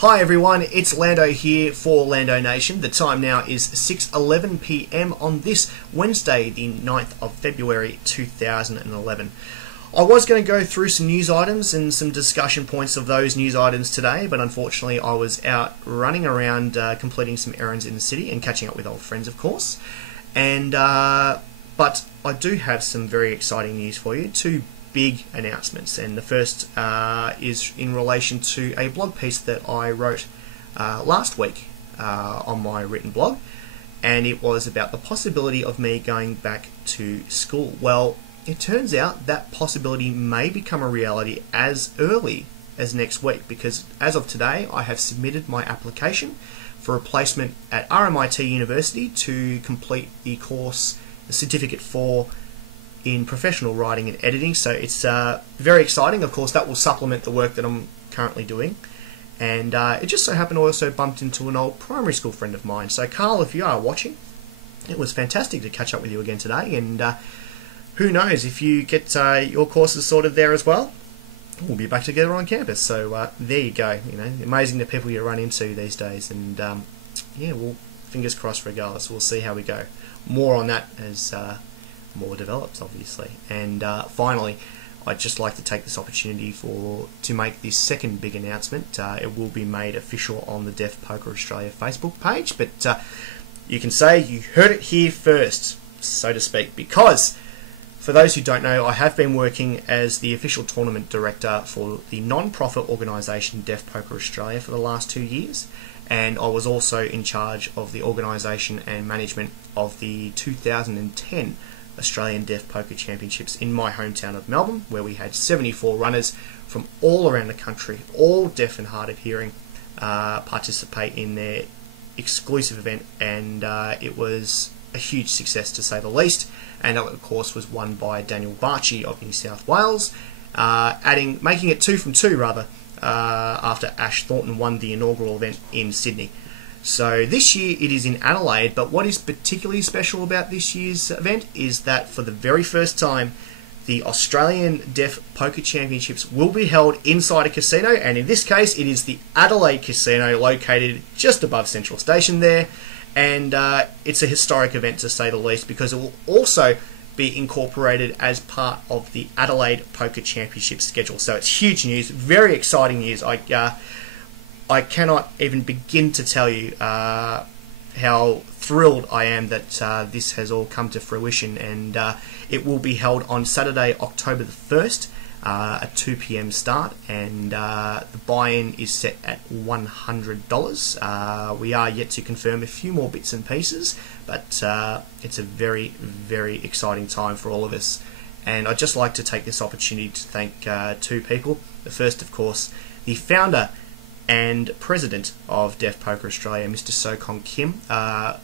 Hi everyone, it's Lando here for Lando Nation. The time now is 6:11 PM on this Wednesday, the 9th of February 2011. I was going to go through some news items and some discussion points of those news items today, but unfortunately I was out running around completing some errands in the city and catching up with old friends, of course. But I do have some very exciting news for you. Two big announcements, and the first is in relation to a blog piece that I wrote last week on my written blog, and it was about the possibility of me going back to school. Well, it turns out that possibility may become a reality as early as next week, because as of today I have submitted my application for a placement at RMIT University to complete the course, the certificate for in professional writing and editing. So it's very exciting. Of course, that will supplement the work that I'm currently doing. And it just so happened I also bumped into an old primary school friend of mine. So Carl, if you are watching, it was fantastic to catch up with you again today. And who knows, if you get your courses sorted there as well, we'll be back together on campus. So there you go. You know, amazing the people you run into these days. And yeah, well, fingers crossed regardless. We'll see how we go. More on that as more develops, obviously. And finally, I'd just like to take this opportunity to make this second big announcement. It will be made official on the Deaf Poker Australia Facebook page, but you can say you heard it here first, so to speak, because for those who don't know, I have been working as the official tournament director for the non-profit organisation Deaf Poker Australia for the last 2 years, and I was also in charge of the organisation and management of the 2010 Australian Deaf Poker Championships in my hometown of Melbourne, where we had 74 runners from all around the country, all deaf and hard of hearing, participate in their exclusive event, and it was a huge success to say the least. And that, of course, was won by Daniel Barchi of New South Wales, making it 2 from 2 rather, after Ash Thornton won the inaugural event in Sydney. So this year it is in Adelaide, but what is particularly special about this year's event is that for the very first time, the Australian Deaf Poker Championships will be held inside a casino, and in this case it is the Adelaide Casino, located just above Central Station there. And it's a historic event to say the least, because it will also be incorporated as part of the Adelaide Poker Championship schedule. So it's huge news, very exciting news. I cannot even begin to tell you how thrilled I am that this has all come to fruition, and it will be held on Saturday, October the 1st at 2 PM start, and the buy-in is set at $100. We are yet to confirm a few more bits and pieces, but it's a very, very exciting time for all of us. And I'd just like to take this opportunity to thank two people. The first, of course, the founder and president of Deaf Poker Australia, Mr. Sokong Kim. My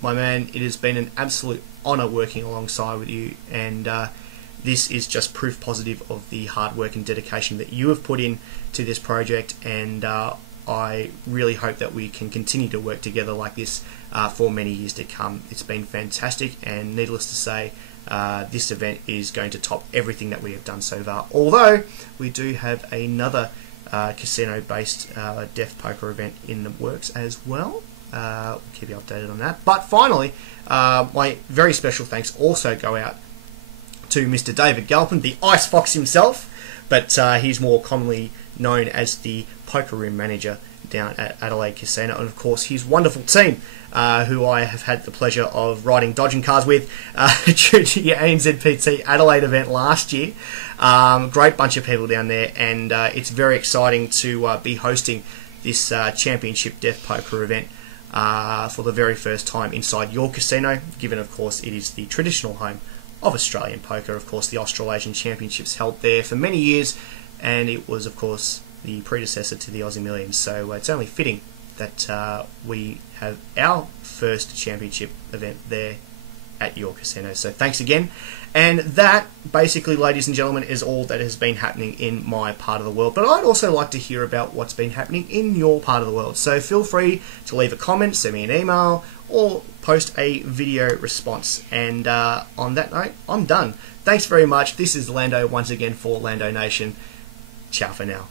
man, it has been an absolute honour working alongside with you, and this is just proof positive of the hard work and dedication that you have put in to this project, and I really hope that we can continue to work together like this for many years to come. It's been fantastic, and needless to say, this event is going to top everything that we have done so far, although we do have another casino-based deaf poker event in the works as well. We'll keep you updated on that. But finally, my very special thanks also go out to Mr. David Galpin, the Ice Fox himself, but he's more commonly known as the poker room manager down at Adelaide Casino, and of course his wonderful team, who I have had the pleasure of riding dodging cars with during the ANZPT Adelaide event last year. Great bunch of people down there, and it's very exciting to be hosting this championship deaf poker event for the very first time inside your casino, given of course it is the traditional home of Australian poker. Of course, the Australasian Championships held there for many years, and it was of course the predecessor to the Aussie Millions, so it's only fitting that we have our first championship event there at your casino. So thanks again. And that basically, ladies and gentlemen, is all that has been happening in my part of the world. But I'd also like to hear about what's been happening in your part of the world. So feel free to leave a comment, send me an email, or post a video response. And on that note, I'm done. Thanks very much. This is Lando once again for Lando Nation. Ciao for now.